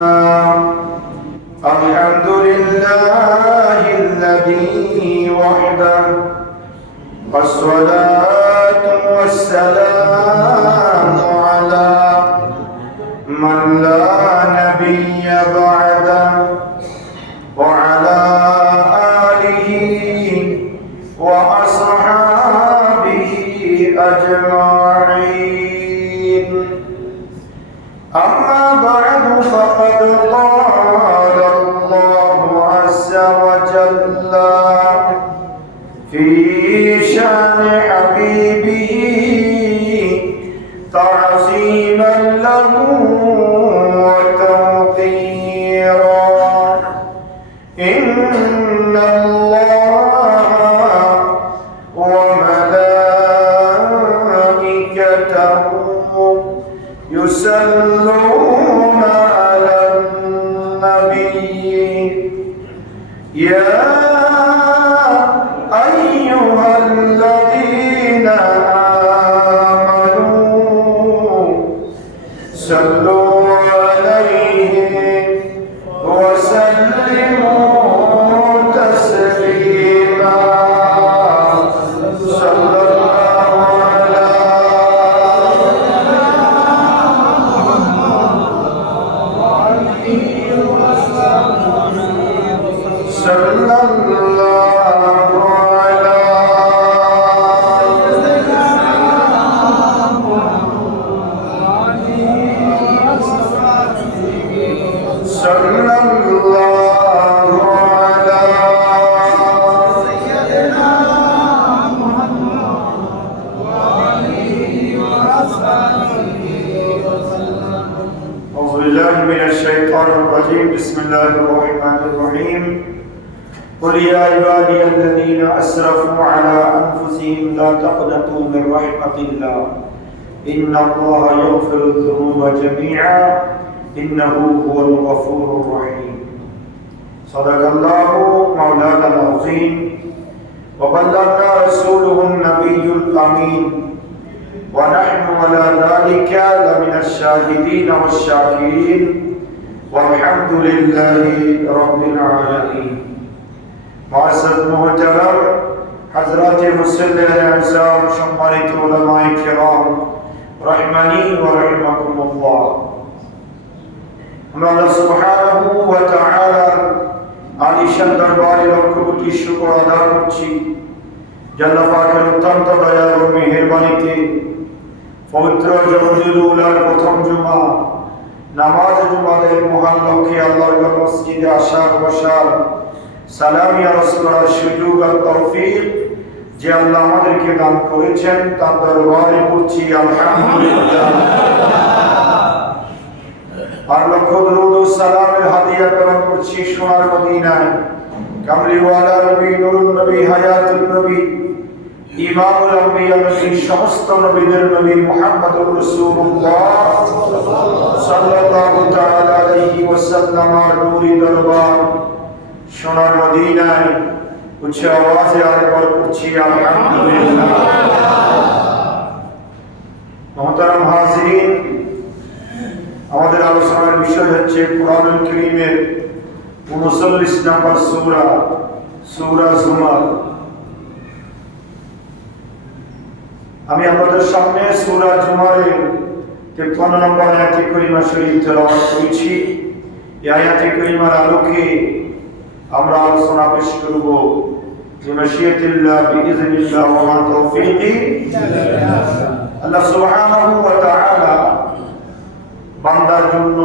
الحمد لله الذي وحده والصلاة والسلام على من لا نبي بعده وعلى آله وأصحابه أجمعين. أما بعد فقد قال الله عز وجل في شأن حبيبه تعظيما له وتوقيرا: إن الله وملائكته يصلون على النبي يا أيها الذين آمنوا صلوا عليه وسلموا تسليما. صلى الله على صلى الله على صلى الله على سيدنا محمد وآله وصحبه وسلم. أعوذ بالله من الشيطان الرجيم. بسم الله الرحمن الرحيم. قل يا عبادي الذين أسرفوا على أنفسهم لا تقنطوا من رحمة الله إن الله يغفر الذنوب جميعا إنه هو الغفور الرحيم. صدق الله مولانا العظيم وبلغنا رسوله النبي الأمين ونحن على ذلك لمن الشاهدين والشاكرين والحمد لله رب العالمين. معزز محترم حضرات মুসল্লিয়ান আযম, সম্মানিত উলামায়ে কেরাম রাহমানি ওয়া রাহিমাকুমুল্লাহ, আমরা আল্লাহ সুবহানাহু ওয়া তাআলার আলিশান দরবারে লক্ষ কোটি শুকর আদায় করছি যে আল্লাহ পাকের অত্যন্ত দয়া ও মেহেরবানিতে পবিত্র জুমাতুল উলার প্রথম জুমা নামাজ জুমাদের মহান লক্ষ্যে আল্লাহর মসজিদে আসার বসার সালামি আরজ করার সুযোগ আর তৌফিক যে আল্লাহ আমাদেরকে দান করেছেন তার দরবারে পড়ছি আলহামদুলিল্লাহ। আর লক্ষ দরুদ ও সালামের হাদিয়া প্রেরণ করছি সোনার মদিনায় কামলিওয়ালা নবী, নুরুন নবী, হায়াতুন নবী, ইমামুল আম্বিয়া নবী, সমস্ত নবীদের নবী মুহাম্মদুর রাসূলুল্লাহ সাল্লাল্লাহু তাআলা আলাইহি ওয়াসাল্লামের নূরি দরবার সোনার মদিনায় উচ্চ আওয়াজে আরেকবার পড়ছি আলহামদুলিল্লাহ। মুহতারাম হাজিরিন, আমাদের আলোচনার বিষয় হচ্ছে কুরআনুল কারীমের 39 নম্বর সূরা, সূরা জুমার। আমি আপনাদের সামনে সূরা জুমারের 53 নম্বর আয়াতে কারিমা শরীফ তেলাওয়াত করেছি। এই আয়াতে কারিমার আলোকে আমরা আলোচনা পেশ করব বিমাশিয়াতিল্লাহ বিইজনিল্লাহ ওয়া মা তাওফীকি ইল্লা আল্লাহ সুবহানাহু ওয়া তাআলা বান্দার জন্য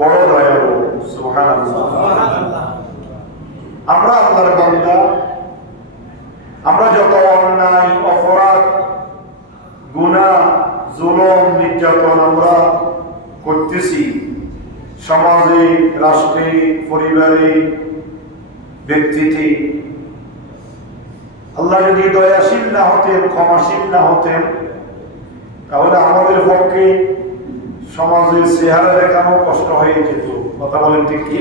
বড় দয়ালু। সুবহানাল্লাহ। আমরা আল্লাহর বান্দা, আমরা যত অন্যায়, অপরাধ, গুনাহ, জুলুম, নির্যাতন আমরা করতেছি সমাজে, রাষ্ট্রে, পরিবারে, ব্যক্তিতে, আল্লাহ যদি দয়াশীল না হতেন, ক্ষমাশীল না হতেন, তাহলে আমাদের পক্ষে সমাজের চেহারা দেখানো কষ্ট হয়ে যেত। কথা বলেন ঠিক কি?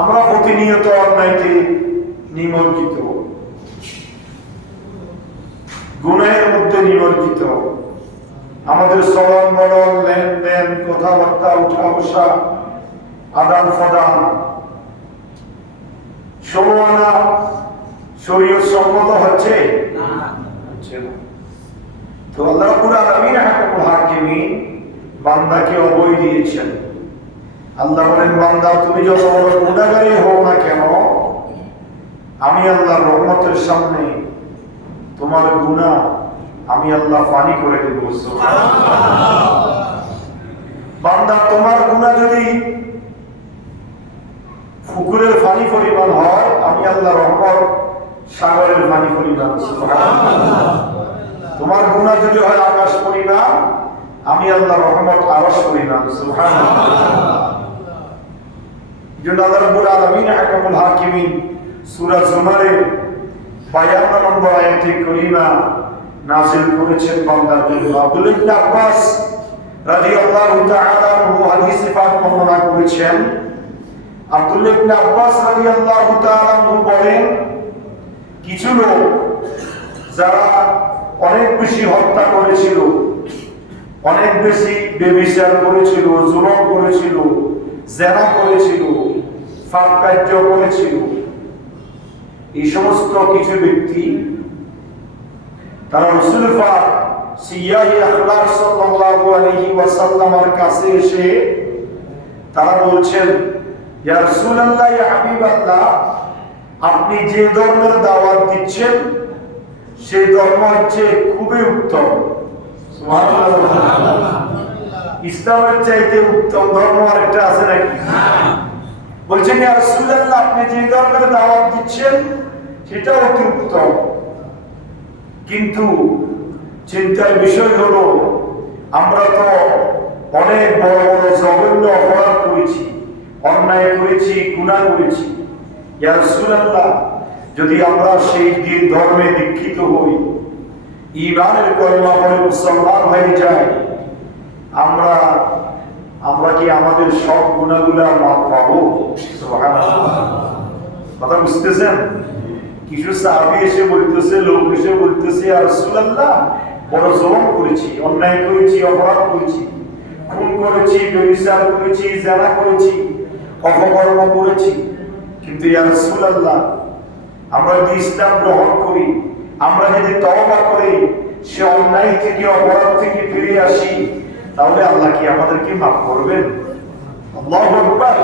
আমরা প্রতিনিয়ত অন্যায়তে নিমজ্জিত, গুনাহের মধ্যে নিমজ্জিত। আমাদের চলন বলন, লেনদেন, কথাবার্তা, উঠা বসা, আদান প্রদান সমানা শরীয়ত সম্মত হচ্ছে না। তো আল্লাহ রাব্বুল আলামিন হাকামুল হাকিমিন বান্দাকে অভয় দিয়েছেন। আল্লাহ বলেন, বান্দা তুমি যত বড় গুনাহগারই হও না কেন, আমি আল্লাহর রহমতের সামনে তোমার গুনাহ আমি আল্লাহ পানি করে দেব। বান্দা তোমার গুনাহ যদি পুকুরের পানি পরিমাণ হয়, আমি আল্লাহ রহমত সাগরের পানি পরিমাণ। তোমার গুনাহ যদি হয় আকাশ পরিমাণ, আমি আল্লাহ রহমত আরশ পরিমাণ। সুবহানাল্লাহ। জন্য আল্লাহ রাব্বুল আলামিন হাকামুল হাকিমিন সূরা জুমারের 52 নম্বর আয়াতে কারিমা নাযিল করেছেন বান্দার জন্য। আব্দুল্লাহ ইবনে আব্বাস রাদিয়াল্লাহু তাআলা আনহু হাদিসে পাক বর্ণনা করেছেন। আব্দুল্লাহ ইবনে আব্বাস রাদিয়াল্লাহু তাআলা আনহু বলেন, কিছু লোক যারা অনেক বেশি হত্যা করেছিল, অনেক বেশি ব্যভিচার করেছিল, জুলুম করেছিল, জিনা করেছিল, পাপ কার্য করেছিল, এই সমস্ত কিছু ব্যক্তি তারা রাসূল পাক সিয়াহি আখলাক সাল্লাল্লাহু আলাইহি ওয়াসাল্লামের কাছে এসে তারা বলছেন, ইয়া রাসূলুল্লাহ, ইয়া হাবিবাল্লাহ, আপনি যে ধর্মের দাওয়াত দিচ্ছেন সেই ধর্ম হচ্ছে খুবই উত্তম। সুবহানাল্লাহ। ইসলামের চাইতে উত্তম ধর্ম আরেকটা আছে নাকি? বলছেন, ইয়া রাসূলুল্লাহ, আপনি যে ধর্মের দাওয়াত দিচ্ছেন সেটা অতি উত্তম, কিন্তু চিন্তার বিষয় হলো আমরা তো অনেক বড় বড় জঘন্য অপরাধ করেছি, অন্যায় করেছি, গুনাহ করেছি। ইয়া রাসূলুল্লাহ, যদি আমরা সেই দিন ধর্মে দীক্ষিত হই, ঈমানের কলেমা পড়ে মুসলমান হয়ে যাই, আমরা কি আমাদের সব গুনাহগুলো মাফ পাবো? সুবহানাল্লাহ। কথা বুঝতেছেন? কিছু সাহাবী এসে বলতেছে, লোক এসে বলতেছে, ইয়া রাসূলুল্লাহ, বড় জুলুম করেছি, অন্যায় করেছি, অপরাধ করেছি, খুন করেছি, ব্যভিচার করেছি, জিনা করেছি, অপকর্ম করেছি, কিন্তু ইয়া রাসূলুল্লাহ, আমরা যদি ইসলাম গ্রহণ করি, আমরা যদি তওবা করি, সে অন্যায় থেকে অপরাধ থেকে ফিরে আসি, তাহলে আল্লাহ কি আমাদেরকে মাফ করবেন? আল্লাহু আকবার।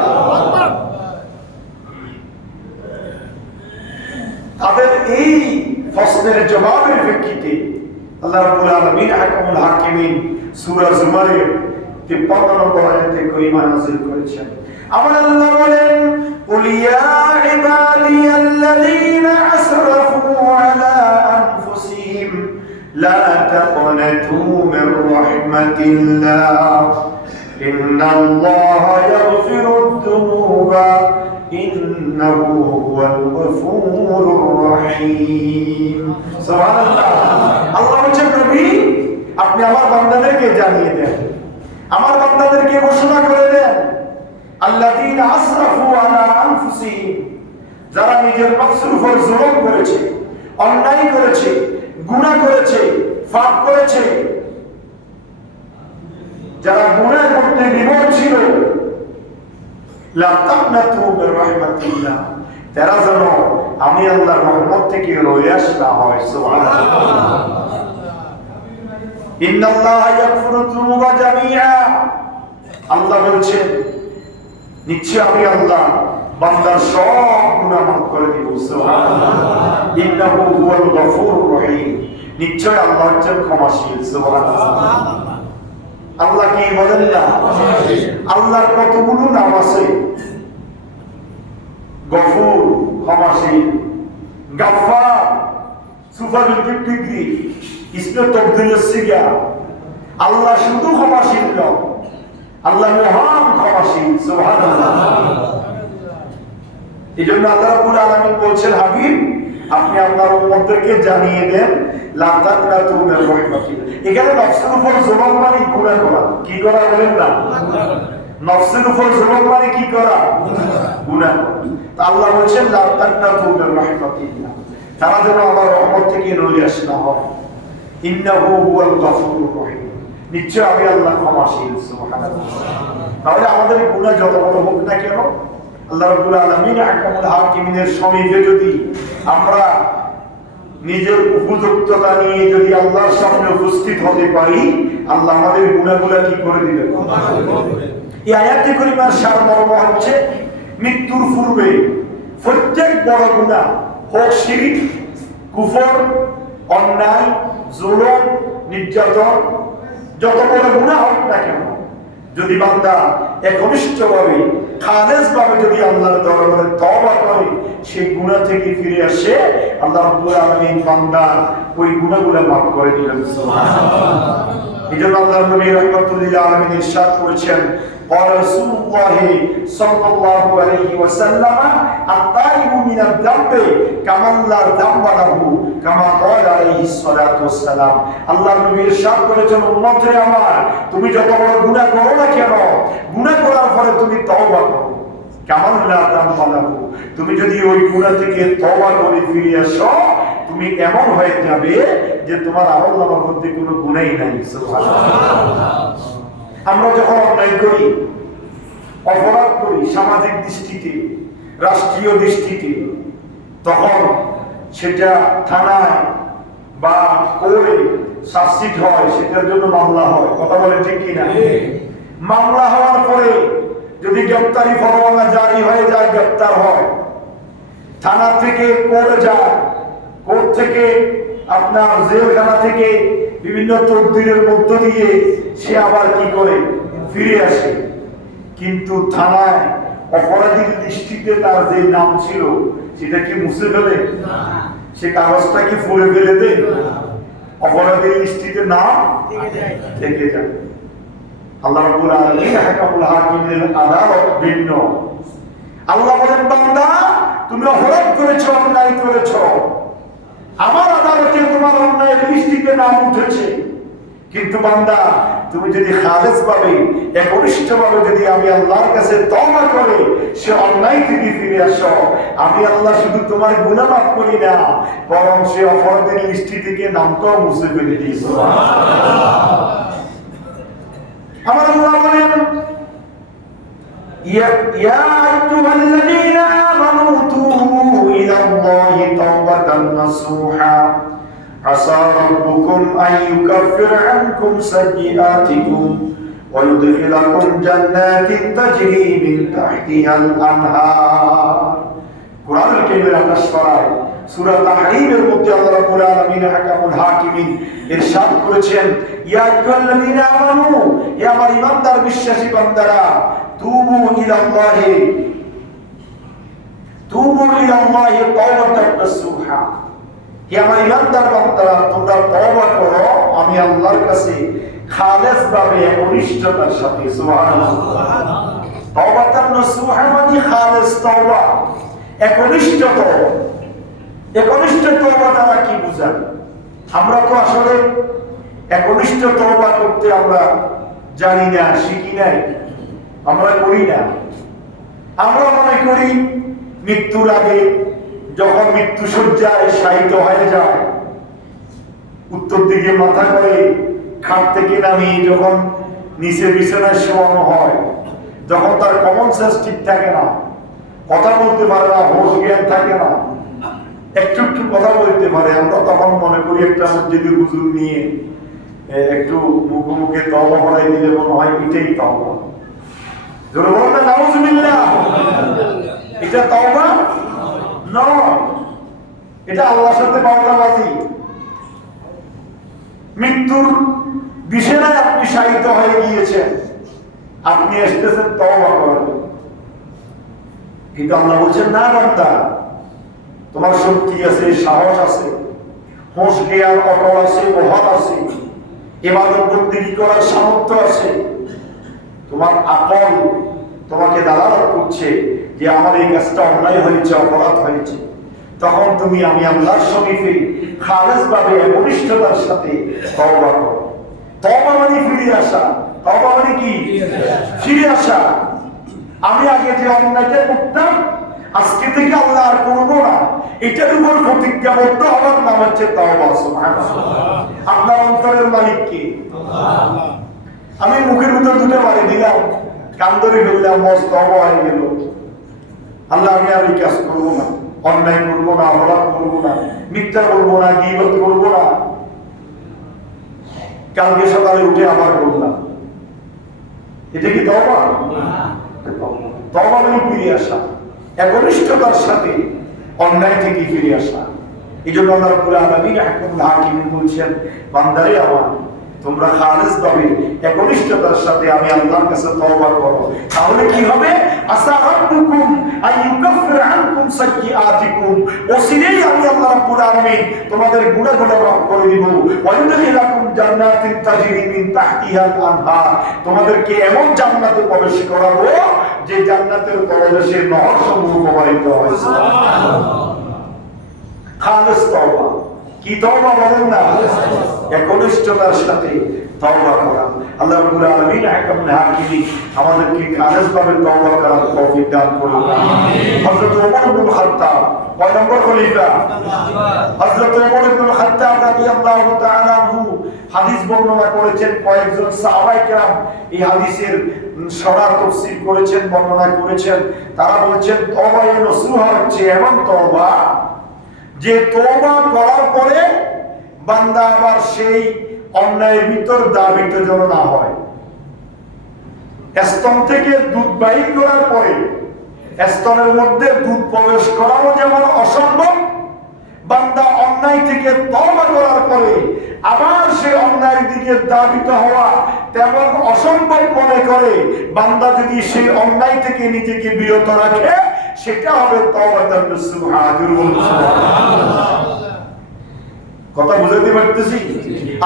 তাদের এই প্রশ্নের জবাবের প্রেক্ষিতে আল্লাহ রাব্বুল আলামিন হাকামুল হাকিমিন সূরা জুমারের 53 নম্বর আয়াতে কারিমা নাযিল করেছেন। আমার আল্লাহ বলেন, কুল ইয়া ইবাদিয়াল্লাযীনা আসরাফু আলা আনফুসিহিম লা তাকনাতু মির রাহমাতিল্লাহ ইন্নাল্লাহা ইয়াগফিরুদ যুনুবা ইন্নাহু হুয়াল গফুরুর রহিম। সুবহানাল্লাহ। আল্লাহ বলেন, নবী, আপনি আমার বান্দাদেরকে জানিয়ে দেন, আমার বান্দাদেরকে ঘোষণা করে দেন, আল্লাযীনা আসরাফু আলা আনফুসিহিম, যারা নিজের নফসের উপর জুলুম করেছে, অন্যায় করেছে, গুনাহ করেছে, পাপ করেছে, যারা গুনাহ করতে বিমুখ ছিল, লা তাকনাতু মির রাহমাতিল্লাহ, তারা যেন আমি আল্লাহর রহমত থেকে নৈরাশ না হয়। সুবহানাল্লাহ। ইন্নাল্লাহা ইয়াগফিরু যুনুবা জামিআ, আল্লাহ বলছেন, নিশ্চয় আমি আল্লাহ বান্দার সব গুনাহ মাফ করে দিব। সুবহানাল্লাহ। ইন্নাহু হুয়াল গফুরুর রহিম, নিশ্চয় আল্লাহ হচ্ছেন ক্ষমাশীল। সুবহানাল্লাহ। আল্লাহ কি বলেন না? আল্লাহর কতগুলো নাম আছে, গফুর ক্ষমাশীল, গাফফার সুপারলেটিভ ডিগ্রি, ইসমে তাফদীলের সিগা। আল্লাহ শুধু ক্ষমাশীল নয়, আল্লাহ মহান ক্ষমাশীল। সুবহানাল্লাহ। এজন্য আল্লাহ রাব্বুল আলামিন বলছেন, হাবিব, আপনি আপনার উম্মতদেরকে জানিয়ে দেন, লা তাকনাতু মির রাহমাতিল্লাহ। এখানে নফসের উপর জুলুম মানে গুনাহ করা। কি করা বলেন না? নফসের উপর জুলুম মানে কি করা? গুনাহ করা। তা আল্লাহ বলেন, লা তাকনাতু মির রাহমাতিল্লাহ, তারা যেন আমার রহমত থেকে নৈরাশ না হয়। ইন্নাহু হুয়াল গফুরুর রহিম, নিশ্চয় আমি আল্লাহ ক্ষমাশীল। সুবহানাল্লাহ। তাহলে আমাদের গুনাহ যত বড় হোক না কেন, আল্লাহ রাব্বুল আলামিন আহকামুল হাকিমিনের সমীপে যদি আমরা নিজের উপযুক্ততা নিয়ে যদি আল্লাহর সামনে উপস্থিত হতে পারি, আল্লাহ আমাদের গুনাহগুলো কি করে দিবেন? এই আয়াতে কারিমার সারমর্ম হচ্ছে মৃত্যুর পূর্বে প্রত্যেক বড় গুনাহ, হোক শিরক, কুফর, অন্যায়, জুলুম, নির্যাতন, যত বড় গুনাহ হোক না কেন, যদি বান্দা একনিষ্ঠভাবে খালেসভাবে যদি আল্লাহর দরবারে তওবা করে, সেই গুনাহ থেকে ফিরে আসে, আল্লাহ রাব্বুল আলামিন বান্দা ওই গুনাহগুলো মাফ করে দিবেন। সুবহানাল্লাহ। এজন্য আল্লাহর নবী রাহমাতুল লিল আলামিন ইরশাদ করেছেন, قال رسول الله صلى الله عليه وسلم التائب من الذنب كمن لا ذنب له كما قال عليه الصلاه والسلام। আল্লাহর নবী ইরশাদ করেছেন, উম্মতে আমার, তুমি যত বড় গুনাহ করো না কেন, গুনাহ করার পরে তুমি তওবা করো, কামান লা যানবা লাহু, তুমি যদি ওই গুনাহ থেকে তওবা করে ফিরে আসো, তুমি এমন হয়ে যাবে যে তোমার আমলনামার মধ্যে কোনো গুনাহই নাই। সুবহানাল্লাহ। আমরা যখন অন্যায় করি, অপরাধ করি সামাজিক দৃষ্টিতে, রাষ্ট্রীয় দৃষ্টিতে, তখন সেটা থানায় বা কোর্টে চার্জশিট হয়, সেটার জন্য মামলা হয়। কথা বলে ঠিক কিনা? মামলা হওয়ার পরে যদি গ্রেফতারি পরোয়ানা জারি হয়ে যায়, গ্রেফতার হয়, থানা থেকে কোর্টে যায়, কোর্ট থেকে আপনার জেলখানা থেকে বিভিন্ন তদবিরের মধ্য দিয়ে সে আবার কি করে ফিরে আসে। কিন্তু থানায় অপরাধীর লিস্টিতে তার যে নাম ছিল সেটা কি মুছে ফেলে? সে কাগজটা কি ফুলে ফেলে দেয়? অপরাধীর লিস্টিতে নাম থেকে যায়। আল্লাহ রাব্বুল আলামিন আহকামুল হাকিমের আদালত ভিন্ন। আল্লাহ বলেন, বান্দা তুমি অপরাধ করেছো, অন্যায় করেছো, আমার আদালতে তোমার অন্যায়ের লিস্টিতে নাম উঠেছে, কিন্তু বান্দা তুমি যদি খালেস ভাবে একনিষ্ঠভাবে যদি আমি আল্লাহর কাছে তওবা করে সে অন্যায় থেকে ফিরে আসো, আমি আল্লাহ শুধু তোমার গুনাহ মাফ করি না, বরং সে অপরাধের লিস্টি থেকে নামটাও মুছে ফেলে দিই। সুবহানাল্লাহ। আমার আল্লাহ বলেন, ইয়া আইয়ুহাল্লাযীনা আমানু তুবু ইলাল্লাহি তাওবাতান নাসুহা عسى ربكم أن يكفر عنكم سيئاتكم ويدخلكم جنات تجري من تحتها الأنهار। قرآن الكريم الأشفار সূরা তাহরীমের মধ্যে আল্লাহ রাব্বুল আলামিন আহকামুল হাকিমিন ইরশাদ করেছেন, ইয়া আইয়ুহাল্লাযীনা আমানু, হে আমার ঈমানদার বিশ্বাসী বান্দারা, তুবু ইলাল্লাহি তাওবাতান নাসুহা, হে আমার ঈমানদার বান্দারা, তোমরা তওবা করো আমি আল্লাহর কাছে খালেস ভাবে একনিষ্ঠতার সাথে। সুবহানাল্লাহ। তাওবাতান নাসুহা মানে খালেস তওবা, একনিষ্ঠ তওবা। একনিষ্ঠ তওবা দ্বারা কি বোঝায়? আমরা তো আসলে একনিষ্ঠ তওবা করতে আমরা জানি না, শিখি নাই, আমরা করি না। আমরা মনে করি মৃত্যুর আগে যখন মৃত্যু শয্যায় শায়িত হয়ে যায়, উত্তর দিকে মাথা করে খাট থেকে নামিয়ে যখন নিচে বিছানায় শোয়ানো হয়, যখন তার কমন সেন্স ঠিক থাকে না, কথা বলতে পারে না, হোশ জ্ঞান থাকে না, একটু একটু কথা বলতে পারে, আমরা তখন মনে করি একটা মসজিদের হুজুর নিয়ে একটু মুখে তওবা করাই দিলে মনে হয় এটাই তওবা। জোরে বলেন না নাউজুবিল্লাহ। এটা তওবা নয়, এটা আল্লাহর সাথে বাউতাবাজি। মৃত্যুর বিছানায় আপনি শায়িত হয়ে গিয়েছেন, আপনি এসেছেন তওবা করার, কিন্তু আল্লাহ বলছেন, না বান্দা, তোমার শক্তি আছে, সাহস আছে, হোশ জ্ঞান অটল আছে, বহাল আছে, ইবাদত বন্দেগী করার সামর্থ্য আছে, তোমার আকল তোমাকে দালালত করছে যে আমার এই কাজটা অন্যায় হয়েছে, অপরাধ হয়েছে, তখন তুমি আমি আল্লাহর সমীপে খালেস ভাবে একনিষ্ঠতার সাথে তওবা করো। তওবা মানে ফিরে আসা। তওবা মানে কি? ফিরে আসা। আমি আগে যে অন্যায়টা করতাম আজকে থেকে আল্লাহ আর করবো না, এটার উপর প্রতিজ্ঞাবদ্ধ হওয়ার নাম হচ্ছে তওবা। সুবহানাল্লাহ। আপনার অন্তরের মালিক কে? আল্লাহ। আমি মুখের ভিতর দুটো মারি দিলাম, কান ধরে ফেললাম, মস্ত হয়ে গেল। আল্লাহ আমি আর এই কাজ করবো না, অন্যায় করবো না, অপরাধ করবো না, মিথ্যা করবো না, গীবত করবো না। কালকে সকালে উঠে আবার করলাম। এটা কি তওবা? তওবা মানে ফিরে আসা, একনিষ্ঠতার সাথে অন্যায় থেকে ফিরে আসা। এই জন্য আল্লাহ রাব্বুল আলামিন হাকিমুল হাকিম বলছেন, বান্দারে আমার তোমরা খালিস ভাবে একনিষ্ঠতার সাথে আমি আল্লাহর কাছে তওবা করো, তাহলে কি হবে? আসা রাব্বুকুম আইয়ুকাফির আনকুম সাইয়্যাতিকুম, ওসিরেই আমি আল্লাহ রাব্বুল আলামিন তোমাদের গুনাহগুলো মাফ করে দিব। ওয়া ইউদখিলাকুম জান্নাতিন তাজরি মিন তাহতিহাল আনহার, তোমাদেরকে এমন জান্নাতে প্রবেশ করাবো যে জান্নাতের তলদেশে নহরসমূহ প্রবাহিত হয়। সুবহানাল্লাহ। খালিস তওবা কি তওবা বলেন না? একনিষ্ঠতার সাথে তওবা করা। আল্লাহ রাব্বুল আলামিন হাকিমুল হাকিম আমাদেরকে খালিস ভাবে তওবা করার তৌফিক দান করুন। আমিন। হযরত ওমর ইবনে খাত্তাব কয় নম্বর খলিফা? হযরত ওমর ইবনে খাত্তাব রাদিয়াল্লাহু তাআলা আনহু হাদিস বর্ণনা করেছেন। কয়েকজন সাহাবায়ে কেরাম এই হাদিসের সরা তাফসীর করেছেন, বর্ণনা করেছেন। তারা বলেছেন তওবায়ে নসুহা হচ্ছে এমন তওবা যে তওবা করার পরে বান্দা আবার সেই অন্যায়ের ভিতর দাবিত যেন না হয়। স্তন থেকে দুধ বাহির করার পরে স্তনের মধ্যে দুধ প্রবেশ করাও যেমন অসম্ভব, বান্দা অন্যায় থেকে তওবা করার পরে আবার সেই অন্যায়ের দিকে দাবিত হওয়া তেমন অসম্ভব মনে করে বান্দা যদি সেই অন্যায় থেকে নিজেকে বিরত রাখে, সেটা হবে তাওবাতুন নসুহা। কথা বুঝাতে পারতেছি?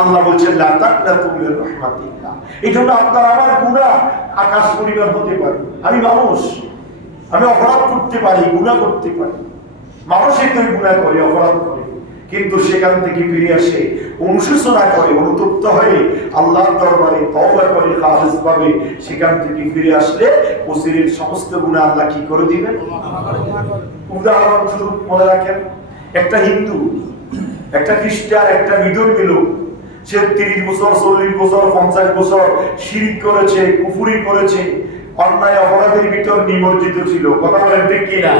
আল্লাহ বলছেন লা তাকনাতু মির রাহমাতিল্লাহ। এইজন্য আপনার আমার গুনাহ আকাশ পরিমাণ হতে পারে। আমি মানুষ, আমি অপরাধ করতে পারি, গুনাহ করতে পারি। মানুষই তো গুনাহ করে, অপরাধ করে, কিন্তু সেখান থেকে ফিরে আসে, অনুশোচনা করে, অনুতপ্ত হয়ে আল্লাহর দরবারে তওবা করে খালিস ভাবে সেখান থেকে ফিরে আসলে ওসিরের সমস্ত গুনাহ আল্লাহ কি করে দিবেন? উদাহরণস্বরূপ মনে রাখেন, একটা হিন্দু, একটা খ্রিস্টান, একটা বিধর্মী লোক, সে 30 বছর, 40 বছর, 50 বছর শিরক করেছে, কুফরি করেছে, অন্যায় অপরাধের ভিতর নিমজ্জিত ছিল। কথা বলেন ঠিক কি না?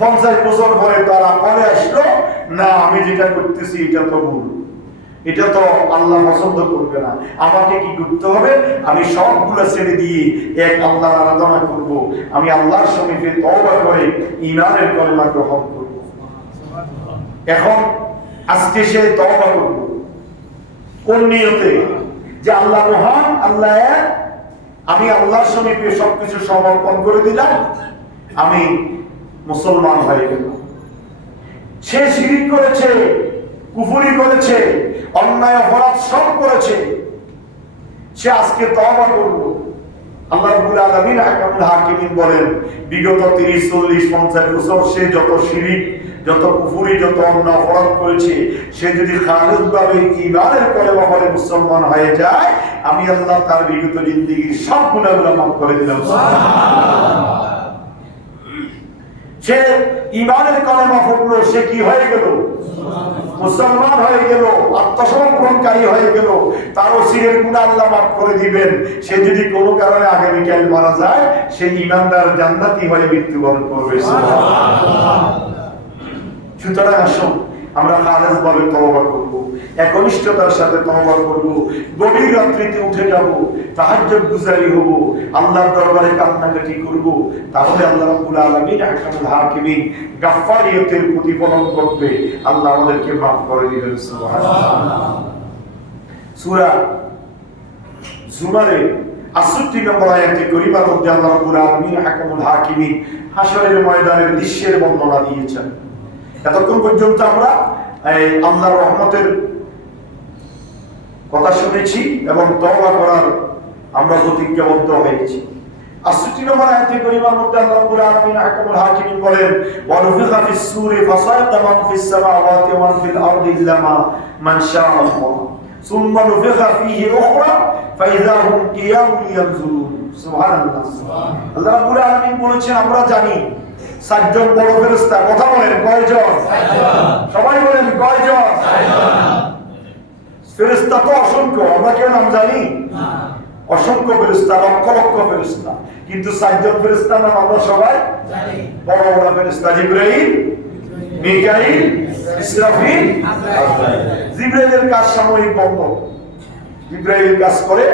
50 বছর পরে তারা বলে আসলো, না আমি যেটা করতেছি এটা তো ভুল, এটা তো আল্লাহ পছন্দ করবে না, আমাকে কি করতে হবে? আমি সবগুলো ছেড়ে দিয়ে এক আল্লাহর আরাধনা করব, আমি আল্লাহর সমীপে তওবা করে ঈমানের কলেমা গ্রহণ করব। এখন আজকে সে তওবা করব কোন নিয়তে? যে আল্লাহ মহান, আল্লাহ এক, আমি আল্লাহর সমীপে সবকিছু সমর্পণ করে দিলাম, আমি মুসলমান হয়ে গেলাম। সে শিরক করেছে, কুফরি করেছে, অন্যায় অপরাধ সব করেছে, সে আজকে তওবা করল। আল্লাহ রাব্বুল আলামিন হাকিমুল হাকিম বলেন, বিগত 30, 40, 50 বছর সে যত শিরক, যত কুফরি, যত অন্যায় অপরাধ করেছে, সে যদি খালিস ভাবে ঈমানের কলেমা পড়ে মুসলমান হয়ে যায়, আমি আল্লাহ তার বিগত জিন্দেগীর সব গুনাহগুলো মাফ করে দিলাম। সুবহানাল্লাহ। সে ঈমানের কলেমা পড়লো, সে কি হয়ে গেল? মুসলমান হয়ে গেল, আত্মসমর্পণকারী হয়ে গেল, তার ওসিরের গুনাহ আল্লাহ মাফ করে দিবেন। সে যদি কোনো কারণে আগামীকাল মারা যায়, সে ঈমানদার জান্নাতি হয়ে মৃত্যুবরণ করবে। সুবহানাল্লাহ। সুতরাং আসুন আমরা খালিস ভাবে তওবা করব, একনিষ্ঠতার সাথে তওবা করব, গভীর রাত্রিতে উঠে যাব, তাহাজ্জুদ গুজারি হব, আল্লাহর দরবারে কান্নাকাটি করব, তাহলে আল্লাহ রাব্বুল আলামিন হাকিমুল হাকিমিন গাফফারিয়তের প্রতিফলন করবে, আল্লাহ আমাদেরকে মাফ করে দিবেন। সুবহানাল্লাহ। সূরা জুমারে ৬৮ নম্বর আয়াতে করিমার মধ্যে আল্লাহ রাব্বুল আলামিন হাকিমুল হাকিমিন হাশরের ময়দানের দৃশ্যের বর্ণনা দিয়েছেন। এতক্ষণ পর্যন্ত আমরা আল্লাহর রহমতের কথা শুনেছি এবং তওবা করার আমরা প্রতিজ্ঞাবদ্ধ হয়েছি। ৬৮ নম্বর আয়াতে কারিমার মধ্যে আল্লাহ রাব্বুল আলামিন হাকিমুল হাকিম বলেন, ওয়া নুফিখা ফিস সূরি ফাসায়কা মান ফিস সামাওয়াতি ওয়া মান ফিল আরদি ইল্লা মান শাআ আল্লাহ সুম্মা নুফিখা ফীহি উখরা ফাইযা হুম কিয়ামুন ইয়ানজুরুন। সুবহানাল্লাহ। আল্লাহ রাব্বুল আলামিন বলেছেন, আমরা জানি 7 জন বড় ফেরেশতা। কথা বলেন কয়জন? 7 জন। সবাই বলেন কয়জন? 7 জন। ফেরেশতা তো অসংখ্য, আমরা কেউ নাম জানি না। অসংখ্য ফেরেশতা, লক্ষ লক্ষ ফেরেশতা, কিন্তু 4 জন ফেরেশতার নাম আমরা সবাই জানি। বড় বড় ফেরেশতা জিবরাইল, মিকাইল, ইসরাফিল, আজরাইল। জিবরাইলের কাজ সাময়িক বন্ধ। জিবরাইল কাজ করে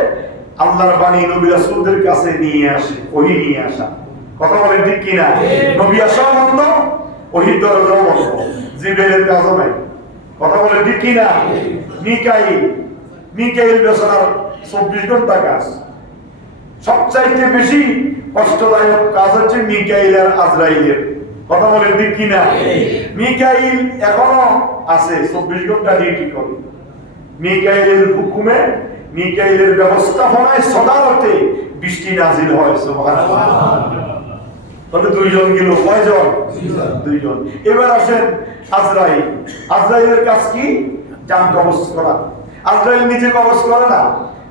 আল্লাহর বাণী নবী রাসূলদের কাছে নিয়ে আসে, ওহী নিয়ে আসা। কথা বলেন ঠিক কি না? নবী আসাও বন্ধ, ওহীর দরজাও বন্ধ, জিবরাইলের কাজও নাই। কথা বলেন ঠিক কি না? মিকাইল বেচারার 24 ঘন্টা কাজ। সবচাইতে বেশি কষ্টদায়ক কাজ হচ্ছে মিকাইল আর আজরাইলের। কথা বলেন ঠিক কি না? মিকাইল এখনো আছে, 24 ঘন্টা ডিউটি করে। মিকাইলের হুকুমে, মিকাইলের ব্যবস্থাপনায় সদারতে বৃষ্টি নাজিল হয়। সুবহানাল্লাহ। তাহলে 2 জন গেল, কয়জন? 2 জন। এবার আসেন আজরাইল। আজরাইলের কাজ কি? জান কবজ করা। আজরাইল নিজে কবজ করে না,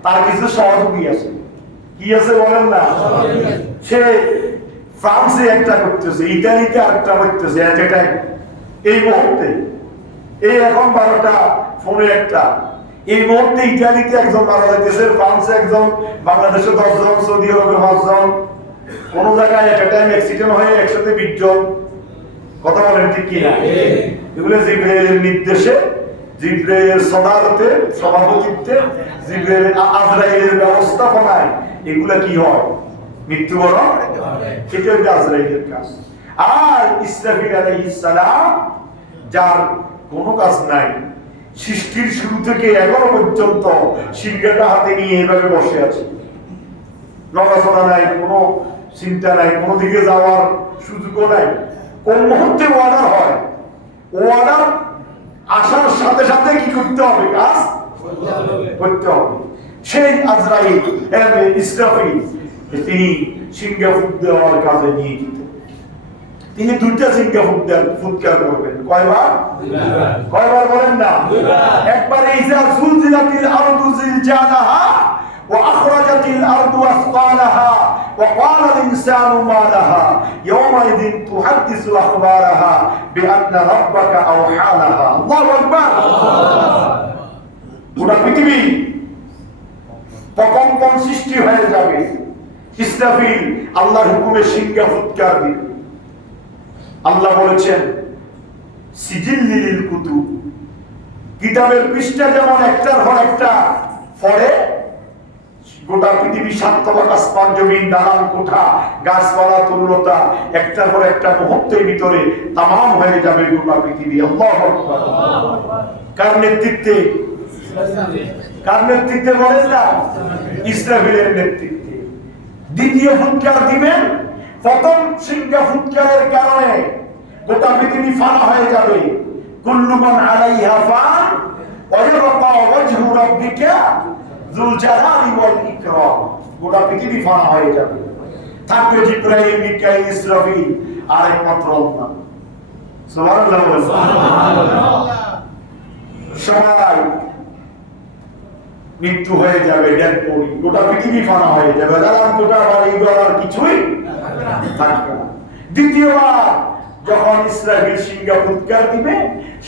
তার কিছু সহযোগী আছে। কি আছে বলেন না? সে ফ্রান্সে একটা করতেছে, ইতালিতে আরেকটা করতেছে, এই মুহূর্তে। এই এখন 12টা ফোনে একটা। এই মুহূর্তে ইতালিতে একজন মারা যাইতেছে, ফ্রান্সে একজন, বাংলাদেশে 10 জন, সৌদি আরবে 5 জন। কোন জায়গায় একটা টাইম অ্যাক্সিডেন্ট হয়ে একসাথে 20 জন। কথা বলেন ঠিক কি না? এগুলো জিবরাইলের নির্দেশে, জিবরাইলের সদারতে, সভাপতিত্বে, জিবরাইলের আজরাইলের ব্যবস্থাপনায় এগুলা কি হয়? মৃত্যুবরণ। এটা হচ্ছে আজরাইলের কাজ। আর ইসরাফিল আলাইহিস সালাম, যার কোনো কাজ নাই, সৃষ্টির শুরু থেকে এখনো পর্যন্ত সিংহাটা হাতে নিয়ে এইভাবে বসে আছে। নড়াচড়া নাই, কোনো চিন্তা নাই, কোনো দিকে যাওয়ার সুযোগও নাই। কোন মুহূর্তে অর্ডার হয়, অর্ডার আসার সাথে সাথে কি করতে হবে? কাজ করতে হবে। সেই আজরাইল ইসরাফিল তিনি সিংহা ফুঁক দেওয়ার কাজে নিয়োজিত। তিনি 2টা সিংহা ফুৎকার করবেন। কয়বার? কয়বার বলেন না? একবারে ইজা জুলজিলাতিল আরদু জিলজালাহা ওয়া আখরাজাতিল আরদু আসকালাহা ওয়া ক্বালাল ইনসানু মা লাহা ইয়াওমাইযিন তুহাদ্দিসু আখবারাহা বিআন্না রাব্বাকা আওহা লাহা। আল্লাহু আকবার। গোটা পৃথিবী প্রকম্পন সৃষ্টি হয়ে যাবে। ইসরাফিল আল্লাহর হুকুমে সিংহা ফুৎকার দিবে। আল্লাহ বলেছেন সিজিল্লিল কুতুব, কিতাবের পৃষ্ঠা যেমন একটার পর একটা পড়ে, গোটা পৃথিবী 7 তলার আসমান জমিন দালান কোঠা গাছপালা তরুলতা একটার পর একটা মুহূর্তের ভিতরে তামাম হয়ে যাবে গোটা পৃথিবী। আল্লাহু আকবার। কার নেতৃত্বে? কার নেতৃত্বে বলেন না? ইসরাফিলের নেতৃত্বে। দ্বিতীয় ফুৎকার দিবেন। প্রথম সিংহা ফুৎকারের কারণে গোটা পৃথিবী ফানা হয়ে যাবে। কুল্লু মান আলাইহা ফান ওয়া ইয়াবকা ওয়াজহু রাব্বিকা যুল জালালি ওয়াল ইকরাম। গোটা পৃথিবী ফানা হয়ে যাবে। থাকবে জিবরাইল, মিকাইল, ইসরাফিল আর একমাত্র আল্লাহ। সুবহানাল্লাহ। সুবহানাল্লাহ। সবাই মৃত্যু হয়ে যাবে, ডেড বডি। গোটা পৃথিবী ফানা হয়ে যাবে। দালান কোঠা বাড়ি ঘর আর কিছুই থাকবে না। দ্বিতীয়বার যখন ইসরাফিল সিংহা ফুৎকার দিবে,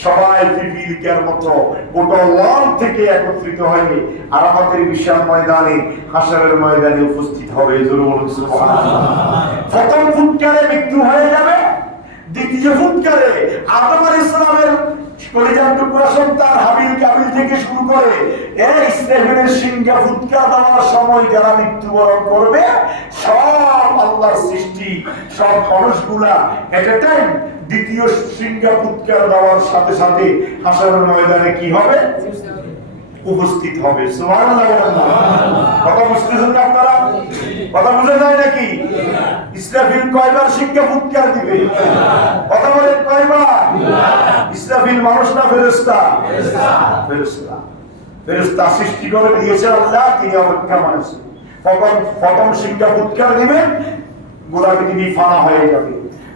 সবাই ফিফিলিকার মতো গোটা ওয়ার্ল্ড থেকে একত্রিত হয়ে আরাফাতের বিশাল ময়দানে, হাশরের ময়দানে উপস্থিত হবে। জোরে বলুন সুবহানাল্লাহ। প্রথম ফুৎকারে মৃত্যু হয়ে যাবে। দ্বিতীয় ফুৎকারে আদম আলাইহিস সালামের কলিজার টুকরা সন্তান হাবিল কাবিল থেকে শুরু করে এই ইসরাফিলের সিংহা ফুৎকার দেওয়ার সময় যারা মৃত্যুবরণ করবে, সব আল্লাহর সৃষ্টি, সব মানুষগুলা এট এ টাইম দ্বিতীয় সিংহা ফুৎকার দেওয়ার সাথে সাথে হাশরের ময়দানে কি হবে? উপস্থিত হবে। সুবহানাল্লাহ। কথা বুঝতেছেন না আপনারা? কথা বুঝা যায় নাকি? ইসরাফিল কয়বার সিংহা ফুৎকার দিবে? কথা বলেন কয়বার? ইসরাফিল মানুষ না ফেরেশতা? ফেরেশতা। ফেরেশতা সৃষ্টি করে দিয়েছে আল্লাহ, তিনি অপেক্ষা মানুষ। প্রথম সিংহা ফুৎকার দিবেন, গোটা পৃথিবী ফানা হয়ে যাবে।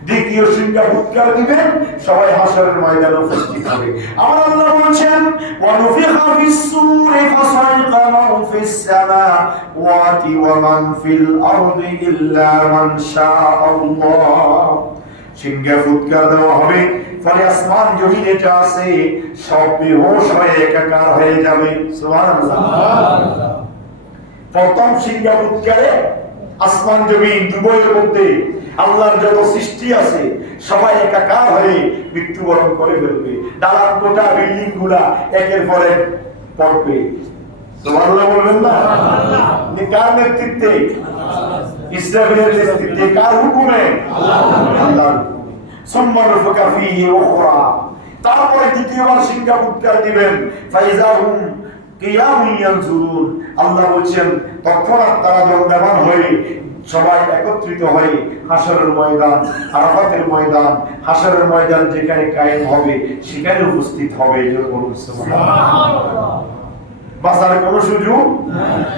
দ্বিতীয় সিংহা ফুৎকার দিবেন, সবাই হাশরের ময়দানে উপস্থিত হবে। আমার আল্লাহ বলেছেন ওয়ানুফিখা ফিস-সূরি ফাসাইকা মান ফিস-সামাওয়াতি ওয়া মান ফিল আরদি ইল্লা মান শাআল্লাহ। সিংহা ফুৎকার দেওয়া হবে, ফলে আসমান জমিন এটা আছে সব বেহুশ হয়ে একাকার হয়ে যাবে। সুবহানাল্লাহ। প্রথম সিঙ্গাপুরকারে আসমান জমিন দুবইয়ের মধ্যে আল্লাহর যত সৃষ্টি আছে সবাই একাকার হয়ে মৃত্যুবরণ করে ফেলবে। দালান কোটা বিল্ডিং গুলা একের পর এক পড়বে। সুবহানাল্লাহ বলবেন না? কার নেতৃত্বে? ইসরাফিলের নেতৃত্বে। কার হুকুমে? আল্লাহর হুকুমে। সুম্মা নুফিখা ফীহি উখরা, তারপরে দ্বিতীয়বার সিঙ্গাপুরকার দিবেন। ফাইজাহুম কিয়ামুন ইয়ানজুরুন, আল্লাহ বলেন তখন তারা দণ্ডায়মান হয়ে সবাই একত্রিত হয়ে হাসরের ময়দান, আরাফাতের ময়দান, হাসরের ময়দান যেখানে কায়েম হবে সেখানে উপস্থিত হবে। সুবহানাল্লাহ। বাঁচার কোনো সুযোগ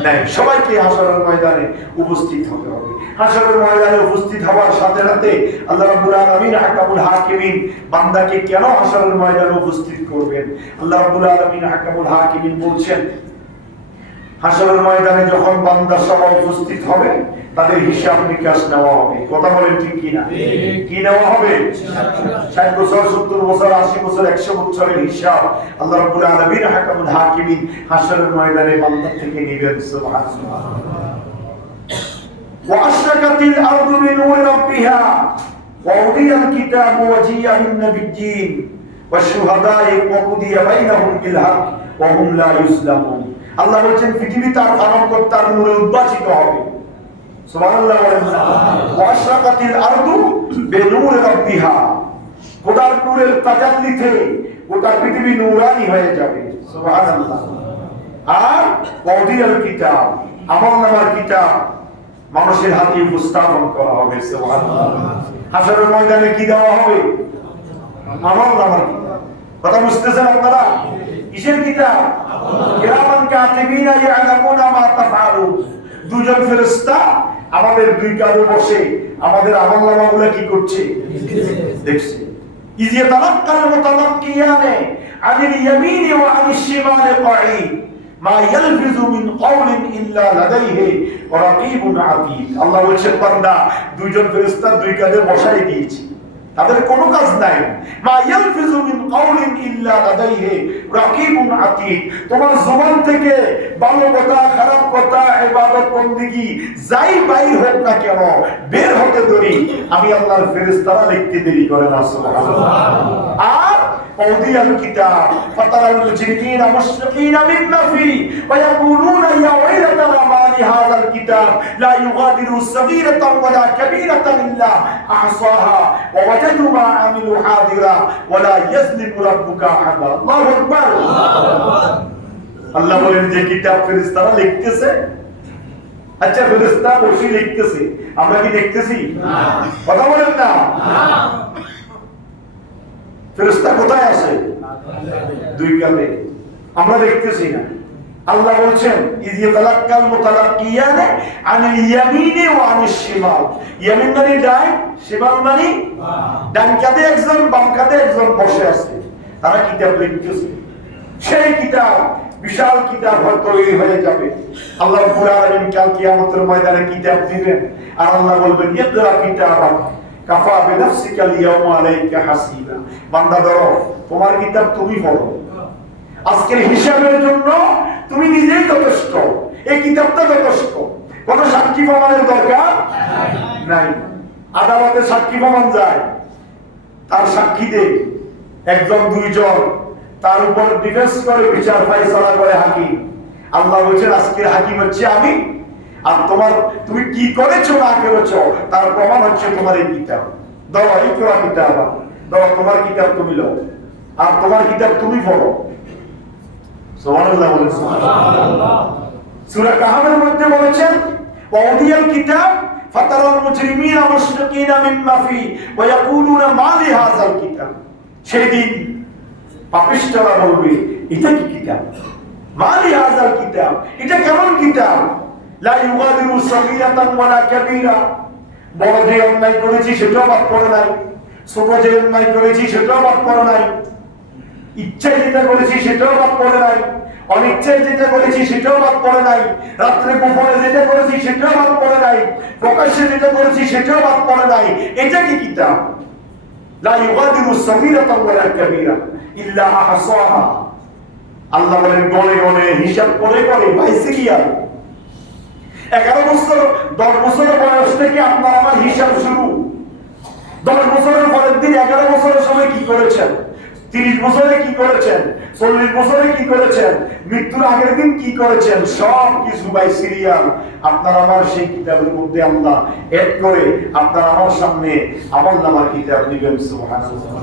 নাই, সবাইকে হাসরের ময়দানে উপস্থিত হতে হবে। হাসরের ময়দানে উপস্থিত হওয়ার সাথে সাথে আল্লাহ রাব্বুল আলামিন হাকামুল হাকিমিন বান্দাকে কেন হাসরের ময়দানে উপস্থিত করবেন? আল্লাহ রাব্বুল আলামিন হাকামুল হাকিমিন বলছেন, হাসরের ময়দানে যখন বান্দা সবাই উপস্থিত হবে তাদের হিসাব নিকাশ নেওয়া হবে। কথা বলেন ঠিক কিনা? কি নেওয়া হবে? 60 বছর, 70 বছর, 80 বছর, 100 বছরের হিসাব আল্লাহ রাব্বুল আলামিন হাকামুল হাকিমিন হাসরের ময়দানে বান্দা থেকে নেবেন। সুবহানাল্লাহ। ওয়া আশরাকাতিল আরদু বিনূরি রাব্বিহা ওয়া উদিয়াল কিতাবু ওয়া জিয়া বিন নাবিয়্যিন ওয়া শুহাদা'i ওয়া কুদিয়া বাইনাহুম বিল হক ওয়া হুম লা ইউসলামুন। আল্লাহ বলেন পৃথিবী তার পালনকর্তার নূরে উদ্ভাসিত হবে। সুবহানাল্লাহ। ওয়া আশরাকাতিল আরদু বিনূরি রাব্বিহা, খোদার নূরের তাজাল্লিতে গোটা পৃথিবী নূরানি হয়ে যাবে। সুবহানাল্লাহ। আর ওয়াদিয়াল কিতাব, আমলনামার কিতাব মানুষের হাতে উপস্থাপন করা হবে। সুবহানাল্লাহ। হাসরের ময়দানে কি দেওয়া হবে? আমলনামার কিতাব। কথা বুঝতেছেন আপনারা? কিসের কিতাব? কিরামান কাতিবিনা ইয়ালামুনা মা তাফআলুন। দুজন ফেরেশতা আমাদের দুই কাঁধে বসে আমাদের আমলনামাগুলো কি করছে? দেখছে। ইযা তালাক্কাল মুতালাক্কিয়ানে আনিল ইয়ামিনি ওয়া আনিশ শিমালি কাঈদ মা ইয়ালফিযু মিন কাওলিন ইল্লা লাদাইহি রাকীবুন আতীদ। আল্লাহ বলেন বান্দা দুইজন ফেরেশতা দুই কাঁধে বসাই দিয়েছি, তাদের কোনো কাজ নাই। মা ইয়ালফিযু মিন কাওলিন ইল্লা লাদাইহি রাকীবুন আতীদ। তোমার জবান থেকে ভালো কথা, খারাপ কথা, ইবাদত বندگی যাই বাইর হোক না কেন বের হতে দেরি আমি আল্লাহর ফেরেশতারা লিখতে দেরি করে না। সুবহানাল্লাহ। আর ওদিয়াল কিতাব ফাতারাল মুজরিমিনা মুশফিকিনা মিম্মা ফি ওয়া ইয়াকুলুনা ইয়া ওয়াইলাতানা মা লিহাযাল কিতাব লা ইউগাদিরু সগীরাতান ওয়ালা কাবীরাতান ইল্লা আহসাহা ওয়া ওয়াজাদু মা আমিলু হাদিরা ওয়া লা ইয়াজলিমু রাব্বুকা আহাদা। আল্লাহু আকবার। আল্লাহ বলেন যে কিতাব ফেরেশতারা লিখতেছে, আচ্ছা ফেরেশতা বসে লিখতেছে, আমরা কি দেখতেছি? না। কথা বলেন না। ফেরেশতা কোথায় আছে? দুই কাঁধে, আমরা দেখতেছি না। আল্লাহ বলছেন ইযা তালাক্কাল মুতালাক্কিয়ানে আনিল ইয়ামিনি ওয়া আনিশ শিমাল। ইয়ামিন মানে ডান, শিমাল মানে ডান কাঁধে একজন, বাম কাঁধে একজন বসে আছে, তারা কিতাব লিখতেছে। সেই কিতাব বিশাল কিতাব হয়তো হয়ে যাবে। আল্লাহ রাব্বুল আলামিন কাল কিয়ামতের ময়দানে কিতাব দিবেন আর আল্লাহ বলবেন ইকরা কিতাবাক কাফা বিনাফসিকা আল-ইয়াওমা আলাইকা হাসিবা। বান্দা ধরো তোমার কিতাব তুমি পড়ো, আজকের হিসাবের জন্য তুমি নিজেই যথেষ্ট, এই কিতাবটা যথেষ্ট। কোন সাক্ষী প্রমাণের দরকার নাই। আদালতে সাক্ষী প্রমাণ যায়, তার সাক্ষী দেয় একজন দুইজন, তার উপর ডিফেন্স করে বিচার ফায়সালা করে হাকিম। আল্লাহ বলেন আজকের হাকিম হচ্ছে আমি, আর তোমার তুমি কি করেছো না করেছো তার প্রমাণ হচ্ছে তোমার এই কিতাব। দাও এই তোমার কিতাব, দাও তোমার কিতাব তুমি লও আর তোমার কিতাব তুমি পড়ো। সুবহানাল্লাহ বলেন। সুবহানাল্লাহ। সূরা কাহফের মধ্যে বলেছেন ওয়াদিয়াল কিতাব ফাতারাল মুজরিমিনা মুশফিকিনা মিম্মা ফি ওয়া ইয়াকুলুনা মা লিহাযাল কিতাব। সেদিন পাপিষ্ঠরা বলবে এটা কি কিতাব? মা লিহাযাল কিতাব, এটা কেমন কিতাব? লা ইউগাদিরু সগীরাতান ওয়ালা কাবীরা। বড় যে অন্যায় করেছি সেটাও বাদ পড়ে নাই, ছোট যে অন্যায় করেছি সেটাও বাদ পড়ে নাই, ইচ্ছায় যেটা করেছি সেটাও বাদ পড়ে নাই, অনিচ্ছায় যেটা করেছি সেটাও বাদ পড়ে নাই, রাত্রে গোপনে যেটা করেছি সেটাও বাদ পড়ে নাই, প্রকাশ্যে যেটা করেছি সেটাও বাদ পড়ে নাই। এটা কি কিতাব? লা ইউগাদিরু সগীরাতান ওয়ালা কাবীরা ইল্লা আহসাহা। আল্লাহ বলেন গনে গনে হিসাব করে করে বাইসিরিয়াল 11 বছর 10 বছর বয়স থেকে আপনার আমার হিসাব শুরু। 10 বছরের পরের দিন 11 বছরের সময় কি করেছেন, 30 বছরে কি করেছেন, 40 বছরে কি করেছেন, মৃত্যুর আগের দিন কি করেছেন, সব কিছু বাই সিরিয়াল আপনার আমার সেই কিতাবের মধ্যে আল্লাহ এড করে আপনার আমার সামনে আমলনামার কিতাব দিবেন। সুবহানাল্লাহ।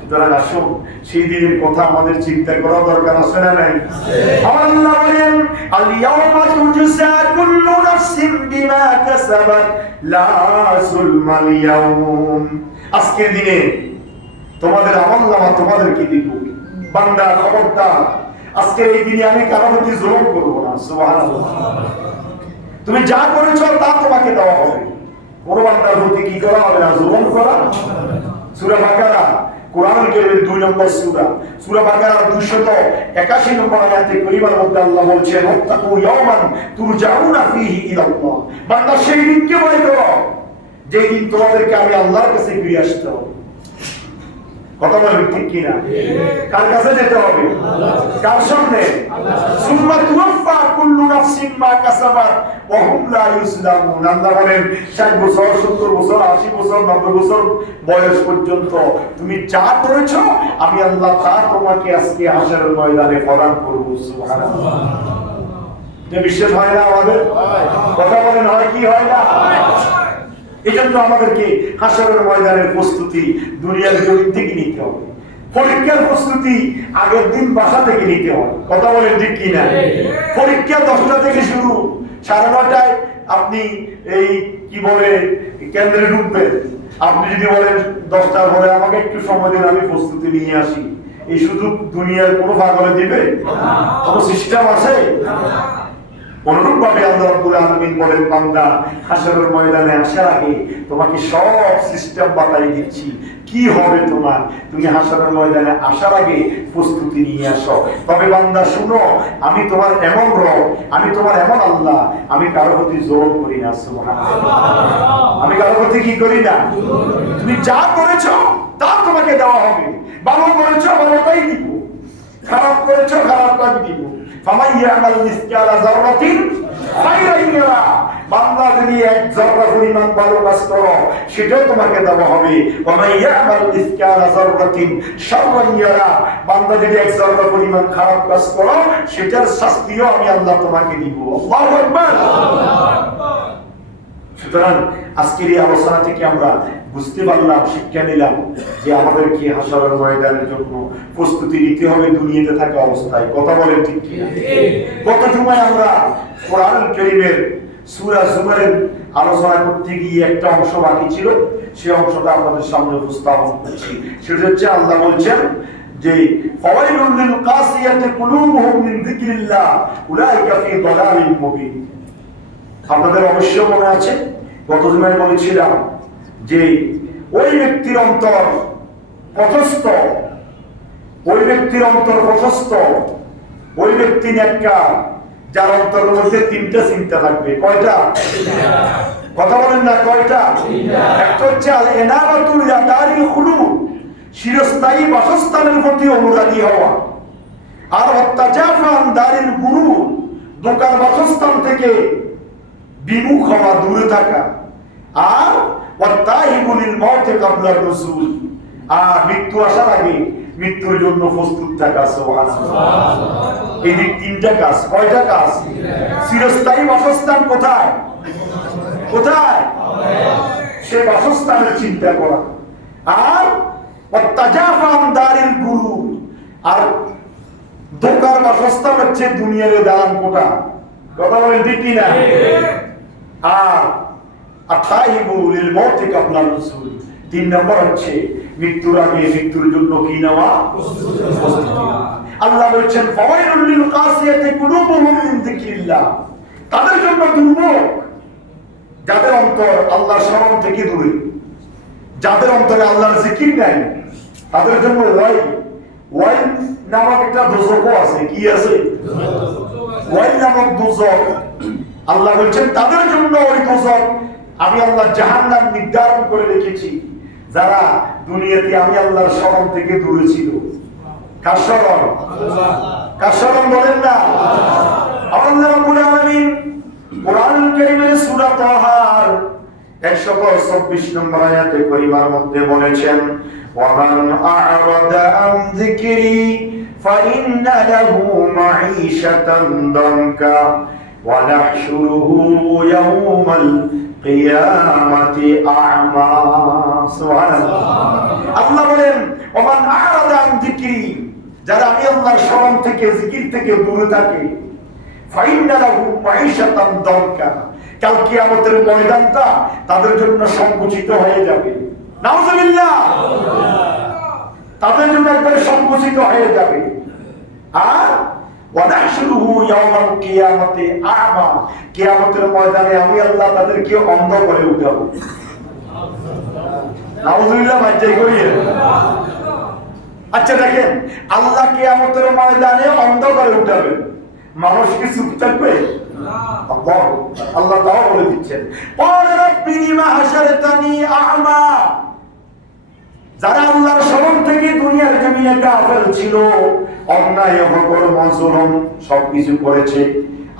সুতরাং আসুন সেই দিনের কথা আমাদের চিন্তা করা দরকার আছে না নাই? আল্লাহ বলেন আল ইয়াওমা তুজজা কুল্লু নাফসিন বিমা কাসাবাত লা যুলমাল ইয়াওম। আজকের দিনে তোমাদের আমলনামা তোমাদেরকে দিব। বান্দা খবরদার, আজকে এই দিনে আমি কারো প্রতি জুলুম করব না। সুবহানাল্লাহ। তুমি যা করেছো তা তোমাকে দেওয়া হবে। কোন বান্দার প্রতি কি করা হবে না? জুলুম করা। সূরা বাকারা, কোরআনুল কারীমের 2 নম্বর সূরা, সূরা বাকারার 281 নম্বর আয়াতে কারীমার মধ্যে আল্লাহ বলছেন ওয়াত্তাকু ইয়াওমান তুরজাউনা ফীহি ইলাল্লাহ। বান্দা সেই দিনকে ভয় করো যেই দিন তোমাদেরকে আমি আল্লাহর কাছে ফিরে আসতে হবে। কথা বলেন ঠিক কি না? কার কাছে যেতে হবে? কার সামনে? সুম্মা তুওয়াফা কুল্লু নাফসিন মা কাসাবাত ওয়া হুম লা ইউসলামুন। আল্লাহ বলেন 60 বছর, 70 বছর, 80 বছর, 90 বছর বয়স পর্যন্ত তুমি যা করেছো আমি আল্লাহ তা তোমাকে আজকে হাশরের ময়দানে প্রদান করব। সুবহানাল্লাহ। যে বিশ্বাস হয় না আমাদের? কথা বলেন হয় কি হয় না? এজন্য আমাদেরকে হাশরের ময়দানের প্রস্তুতি দুনিয়ার জমিন থেকে নিতে হবে। পরীক্ষার প্রস্তুতি আগের দিন বাসা থেকে নিতে হবে। কথা বলেন ঠিক কি না? পরীক্ষা 10টা থেকে শুরু, 9:30টায় আপনি এই কি বলে কেন্দ্রে ঢুকবেন। আপনি যদি বলেন 10টার পরে আমাকে একটু সময় দিন আমি প্রস্তুতি নিয়ে আসি, এই সুযোগ দুনিয়ার কোনো পাগলে দিবে? কোনো সিস্টেম আছে? অনুরূপ ভাবে আল্লাহ রাব্বুল আলামিন বলেন বান্দা হাশরের ময়দানে আসার আগে তোমাকে সব সিস্টেম বাতাই দিচ্ছি কি হবে তোমার। তুমি হাশরের ময়দানে আসার আগে প্রস্তুতি নিয়ে আসো। তবে বান্দা শুনো, আমি তোমার এমন রব, আমি তোমার এমন আল্লাহ, আমি কারো প্রতি জোর করি না। সুবহানাল্লাহ। আমি কারো প্রতি কি করি না? তুমি যা করেছো তা তোমাকে দেওয়া হবে। ভালো করেছো ভালোটাই দিব, খারাপ করেছো খারাপটাই দিব। ফামান ইয়ামাল মিসকালা যাররাতিন খায়রান ইয়ারা। বান্দা যদি এক যাররা পরিমাণ ভালো কাজ করো সেটাও তোমাকে দেওয়া হবে। ওয়া ইয়ামাল মিসকালা যাররাতিন শাররান ইয়ারা। বান্দা যদি এক যাররা পরিমাণ খারাপ কাজ করো সেটার শাস্তিও আমি আল্লাহ তোমাকে দিব। আল্লাহু আকবার। সুতরাং আজকের এই আলোচনা থেকে আমরা বুঝতে পারলাম, শিক্ষা নিলাম যে আমাদেরকে হাশরের ময়দানের জন্য প্রস্তুতি নিতে হবে দুনিয়াতে থাকা অবস্থায়। কথা বলেন ঠিক কি? গত জুমায় আমরা কোরআনুল কারীমের সূরা জুমারের আলোচনা করতে গিয়ে একটা অংশ বাকি ছিল, সেই অংশটা আপনাদের সামনে উপস্থাপন করছি। সেটা হচ্ছে আল্লাহ বলছেন যে ফাওয়াইলুল লিল কাসিয়াতি কুলুবুহুম মিন যিকরিল্লাহ উলাইকা ফি দালালিন মুবিন। আপনাদের অবশ্যই মনে আছে গত জুমায় বলেছিলাম যে ওই ব্যক্তির অন্তর পথস্থ, ওই ব্যক্তির অন্তর পথস্থ, ওই ব্যক্তি নেককার যার অন্তরের মধ্যে 3টা চিন্তা থাকবে। কয়টা? কথা বলেন না কয়টা? একটা হচ্ছে আল ইনাবাতুল ইয়াদারিল কুলুব, চিরস্থায়ী বাসস্থানের প্রতি অনুরাগী হওয়া। আর ওয়াত্তাজাফান দারিল গুরুর, দোকার বাসস্থান থেকে বিমুখ হওয়া, দূরে থাকা। আর ওয়াত্তাহিবুলিল মাউতি ক্বাবলা নুজুল, আর মৃত্যু আসার আগে মৃত্যুর জন্য প্রস্তুত থাকা। সুবহানাল্লাহ। এই 3টা কাজ। কয়টা কাজ? চিরস্থায়ী বাসস্থান কোথায়? কোথায়? সে বাসস্থানের চিন্তা করা। আর ওয়াত্তাজাফান দারিল গুরুর, আর দোকার বাসস্থান হচ্ছে দুনিয়ার দালান কোঠা। কথা বলেন ঠিক কি না? আর আতাইবুলিল মাউতি ক্বাবলা নুজুল, 3 নম্বর হচ্ছে মৃত্যুর আগে মৃত্যুর জন্য কি নেওয়া? প্রস্তুতি। আল্লাহ বলেন ফাওয়াইলুল লিল কাসিয়াতি কুলুবুহুম মিন যিকরিল্লাহ। তাদের জন্য দুর্ভোগ যাদের অন্তর আল্লাহর স্মরণ থেকে দূরে, যাদের অন্তরে আল্লাহর জিকির নাই, তাদের জন্য ওয়াইল নামক একটা দোজখও আছে। কি আছে? ওয়াইল নামক দোজখ। আল্লাহ বলেন তাদের জন্য ওই দোজখ আমি আল্লাহ জাহান্নাম নির্ধারণ করে রেখেছি যারা দুনিয়াতে আমি আল্লাহর স্মরণ থেকে দূরে ছিল। কার স্মরণ? কার স্মরণ বলেন না? আল্লাহ রাব্বুল আলামিন কোরআনুল কারীমের সূরা তাহার 124 নম্বর আয়াতে কারিমার মধ্যে বলেছেন ওয়ামান আ'রাদা আন যিকরি ফাইন্না লাহু মাঈশাতান দানকা ওয়া নাহশুরুহু ইয়াওমাল কিয়ামাতি আ'মা। সুবহানাল্লাহ। আল্লাহ বলেন ওয়ামান আ'রাদা আন যিকরি, যারা আমি আল্লাহর স্মরণ থেকে জিকির থেকে দূরে থাকে, ফাইন্না লাহু মাঈশাতান দানকা, কাল কিয়ামতের ময়দানটা তাদের জন্য সংকুচিত হয়ে যাবে। নাউযুবিল্লাহ। তাদের জন্য একবারে সংকুচিত হয়ে যাবে। আর ওয়া নাহশুরুহু ইয়াওমাল কিয়ামাতি আ'মা, কিয়ামতের ময়দানে আমি আল্লাহ তাদেরকে অন্ধ করে উঠাবো। নাউযুবিল্লাহ। মাঝে কইয়ে আচ্ছা দেখেন, আল্লাহ কিয়ামতের ময়দানে অন্ধ করে উঠাবেন, মানুষ কি চুপ থাকবে? আল্লাহ তাও বলে দিচ্ছেন যারা আল্লাহর স্মরণ থেকে দুনিয়ার জমিনে কাফের ছিল, অন্যায় অপকর্ম জুলুম সবকিছু করেছে,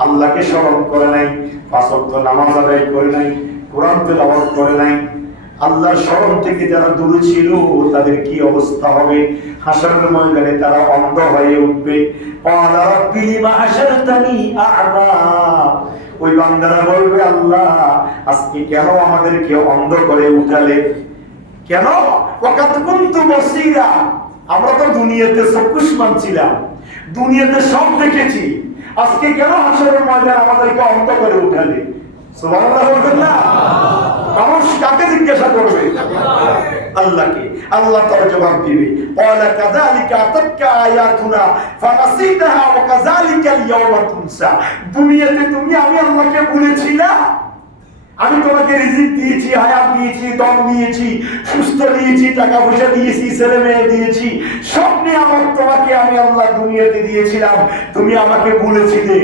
আল্লাহকে স্মরণ করে নাই, পাঁচ ওয়াক্ত নামাজ আদায় করে নাই, কোরআন তেলাওয়াত করে নাই, আল্লাহর স্মরণ থেকে যারা দূরে ছিল তাদের কি অবস্থা হবে? হাসরের ময়দানে তারা অন্ধ হয়ে উঠবে। ক্বালা রাব্বি লিমা হাশারতানি আ'মা, ওই বান্দারা বলবে আল্লাহ আজকে কেন আমাদেরকে অন্ধ করে উঠালে? কেন? ওয়াকাদ কুনতু বাসীরা, আমরা তো দুনিয়াতে চক্ষুষ্মান ছিলাম, দুনিয়াতে সব দেখেছি, আজকে কেন হাসরের ময়দানে আমাদেরকে অন্ধ করে উঠালে? সুবহানাল্লাহ বলবেন না? মানুষ কাকে জিজ্ঞাসা করবে? আল্লাহকে। আল্লাহ তার জবাব দিবে ক্বালা কাযালিকা আতাতকা আয়াতুনা ফানাসিতাহা ওয়া কাযালিকাল ইয়াওমা তুনসা, দুনিয়াতে তুমি আমি আল্লাহকে ভুলেছিলা, আমি তোমাকে রিজিক দিয়েছি, হায়াত দিয়েছি, দম দিয়েছি, সুস্থ দিয়েছি, টাকা পয়সা দিয়েছি, ছেলে মেয়ে দিয়েছি, সব নিয়ামত তোমাকে আমি আল্লাহ দুনিয়াতে দিয়েছিলাম, তুমি আমাকে ভুলেছিলে।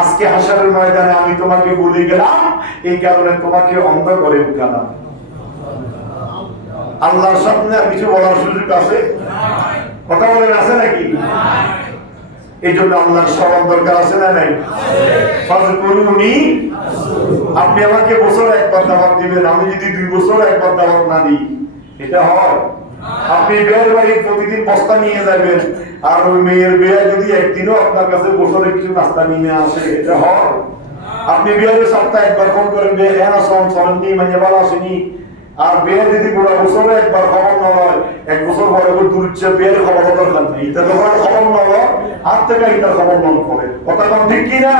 আজকে হাসরের ময়দানে আমি তোমাকে ভুলে গেলাম, এই কারণে তোমাকে অন্ধ করে উঠালাম। আল্লাহর সামনে আর কিছু বলার সুযোগ আছে? কথা বলেন, আছে নাকি? এই জন্য আল্লাহর স্মরণ দরকার আছে না নাই? ফাযকুরুনি, আপনি আমাকে বছর একবার দাওয়াত দিবেন, আমি যদি 2 বছর একবার দাওয়াত না দিই, এটা হয়? আপনি বিয়ের বাড়ি প্রতিদিন বস্তা নিয়ে যাবেন, আর ওই মেয়ের বিয়ে যদি একদিনও আপনার কাছে বছরে কিছু নাস্তা নিয়ে আসে, এটা হয়? আপনি বিয়ের সপ্তাহে একবার ফোন করেন, বিয়ে হ্যাঁ চলেননি, মানে ভালো আসেনি, আর বিয়ে যদি পুরো বছরে একবার খবর না হয়, 1 বছর পরে দূরচ্ছে বিয়ের খবর দরকার নেই, এটা যখন খবর না হয় হাত থেকে এটার খবর মন পড়ে। কথা কম ঠিক কিনা?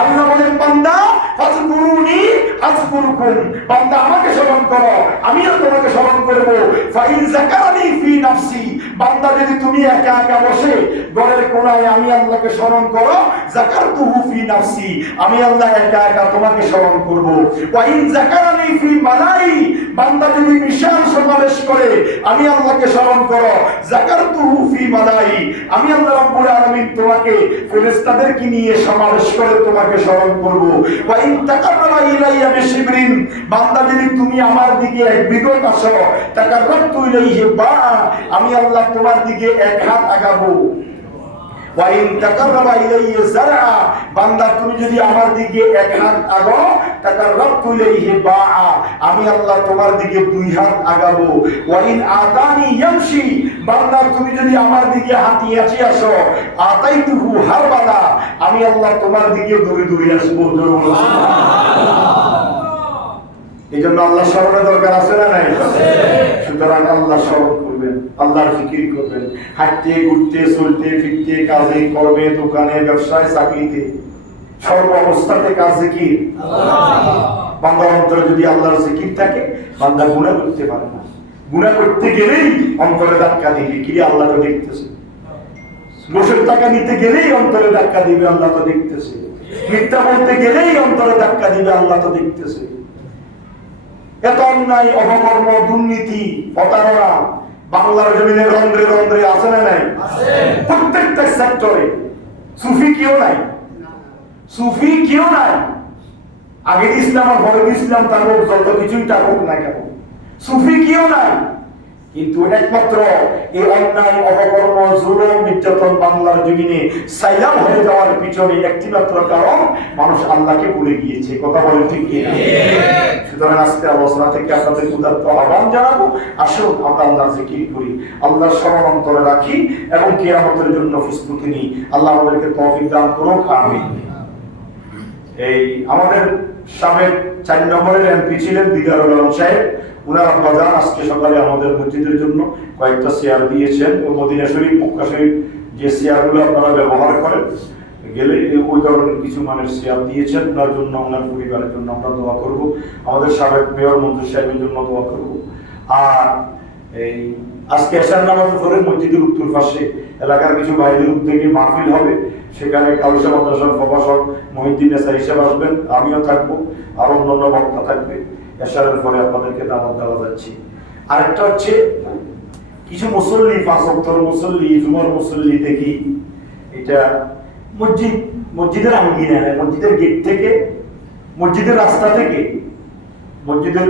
আল্লাহ বলেন বান্দা ফাযকুরুনি আযকুরকুম, বান্দা আমাকে স্মরণ করো, আমিও তোমাকে স্মরণ করব। ফাইন যাকারানি ফি নাফসি, বান্দা যদি তুমি একা একা বসে ঘরের কোণায় আমি আল্লাহকে স্মরণ করো, যাকারতুহু ফি নাফসি, আমি আল্লাহ একা একা তোমাকে স্মরণ করব। ওয়াইন যাকারানি ফি মালাই, বান্দা যদি বিশাল সমাবেশ করে আমি আল্লাহকে স্মরণ করো, যাকারতুহু ফি মালাই, আমি আল্লাহ রাব্বুল আলামিন তোমাকে ফেরেশতাদেরকে নিয়ে সমাবেশ করে তোমাকে স্মরণ করব। ওয়াইন তাকাররাবা ইলাইয়া বিশিবরিন, বান্দা যদি তুমি আমার দিকে 1 বিগত আসো, তাকাররাবতু ইলাইহি বা, আমি আল্লাহ তোমার দিকে 1 হাত আগাবো। ওয়াইন তাকাররাবা ইলাইহি যারআ, বান্দা তুমি যদি আমার দিকে 1 হাত আগো, তাকাররাবতু ইলাইহি বা, আমি আল্লাহ তোমার দিকে 2 হাত আগাবো। ওয়াইন আতানি ইয়ামশি, বান্দা তুমি যদি আমার দিকে হাঁটিয়ে আসো, আতাইতুহু হারবালা, আমি আল্লাহ তোমার দিকে দৌড়ে দৌড়ে আসবো। এই জন্য আল্লাহ স্মরণের দরকার আছে না নাই? সুতরাং আল্লাহ স্মরণ করবেন, আল্লাহর জিকির করবেন, হাঁটতে ঘুরতে চলতে ফিরতে, কাজে কর্মে, দোকানে, ব্যবসায়, চাকরিতে, সর্ব অবস্থাতে কাজ জিকির। বান্দার অন্তরে যদি আল্লাহর জিকির থাকে, বান্দা গুনাহ করতে পারে না। গুনাহ করতে গেলেই অন্তরে ধাক্কা দিবে, কি আল্লাহ তো দেখতেছে। ঘুষের টাকা নিতে গেলেই অন্তরে ধাক্কা দিবে, আল্লাহ তো দেখতেছে। মিথ্যা বলতে গেলেই অন্তরে ধাক্কা দিবে, আল্লাহ তো দেখতেছে। এত অন্যায়, অপকর্ম, দুর্নীতি, প্রতারণা বাংলার জমিনে রন্ধ্রে রন্ধ্রে আছে না নাই? প্রত্যেকটা সেক্টরে। সুফি কেউ নাই, সুফি কেউ নাই। আগে ইসলাম আর পরে ইসলাম থাকুক, যত কিছুই থাকুক না কেন, সুফি কেউ নাই। কিন্তু একমাত্র এই অন্যায় অপকর্ম জুলুম নির্যাতন বাংলার জমিনে সাইলাম হয়ে যাওয়ার পিছনে একটি মাত্র কারণ, মানুষ আল্লাহকে ভুলে গিয়েছে। কথা বলেন ঠিক কি? সুতরাং আজকে আলোচনা থেকে আপনাদের উদাত্ত আহ্বান জানাবো, আসুন আমরা আল্লাহর জিকির করি, আল্লাহর স্মরণ অন্তরে রাখি এবং কিয়ামতের জন্য প্রস্তুতি নিই। আল্লাহ আমাদেরকে তৌফিক দান করুন, আমিন। এই আমাদের সাবেক 4 নম্বরের এমপি ছিলেন দিদারুল আলম সাহেব, উনার আব্বাজান আজকে সকালে আমাদের মসজিদের জন্য কয়েকটা চেয়ার দিয়েছেন। ও মদিনা শরীফ, মক্কা শরীফ যে চেয়ারগুলো আপনারা ব্যবহার করেন গেলে ওই ধরনের কিছু মানের চেয়ার দিয়েছেন। ওনার জন্য, ওনার পরিবারের জন্য আমরা দোয়া করব। আমাদের সাবেক মেয়র মন্ত্রী সাহেবের জন্য দোয়া করব। আর এই আজকে এশার নামাজ পড়ে মসজিদের উত্তর পাশে এলাকার কিছু ভাইদের উদ্যোগে মাহফিল হবে, সেখানে কালুসা মাদ্রাসার প্রভাষক মহিউদ্দিন নেসার হিসেবে আসবেন, আমিও থাকবো, আর অন্যান্য বক্তা থাকবে। এশারের পরে আপনাদেরকে দাওয়াত দেওয়া যাচ্ছে। আরেকটা হচ্ছে কিছু মুসল্লি, 5 ওয়াক্তের মুসল্লি, জুমার মুসল্লি দেখি এটা মসজিদের আঙ্গিনা, মসজিদের গেট থেকে, মসজিদের রাস্তা থেকে, মসজিদের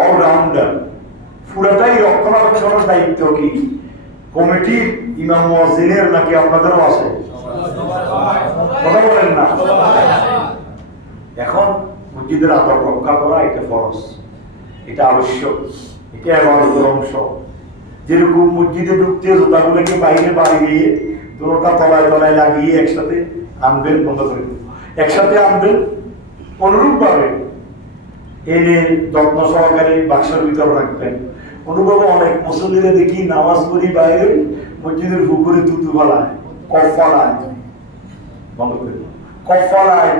অলরাউন্ডার পুরাটাই রক্ষণাবেক্ষণের দায়িত্ব কি কমিটির, ইমাম মুয়াজ্জিনের নাকি আপনাদেরও আছে? কথা বলেন না। এখন মসজিদের আদব রক্ষা করা এটা ফরজ, এটা আবশ্যক, এটা ইবাদতের অংশ। যেরকম মসজিদে ঢুকতে জুতাগুলোকে বাইরে বাড়িয়ে দুটোটা তলায় তলায় লাগিয়ে একসাথে আনবেন, বন্ধ করে একসাথে আনবেন, অনুরূপ ভাবে এনে যত্ন সহকারে বাক্সের ভিতর রাখবেন। অনুভব অনেক মুসল্লিরা দেখি নামাজ পড়ি বাইরে মসজিদের পুকুরে তুতু ফালায়, কফ ফালায়, বন্ধ করে কফ ফালায়।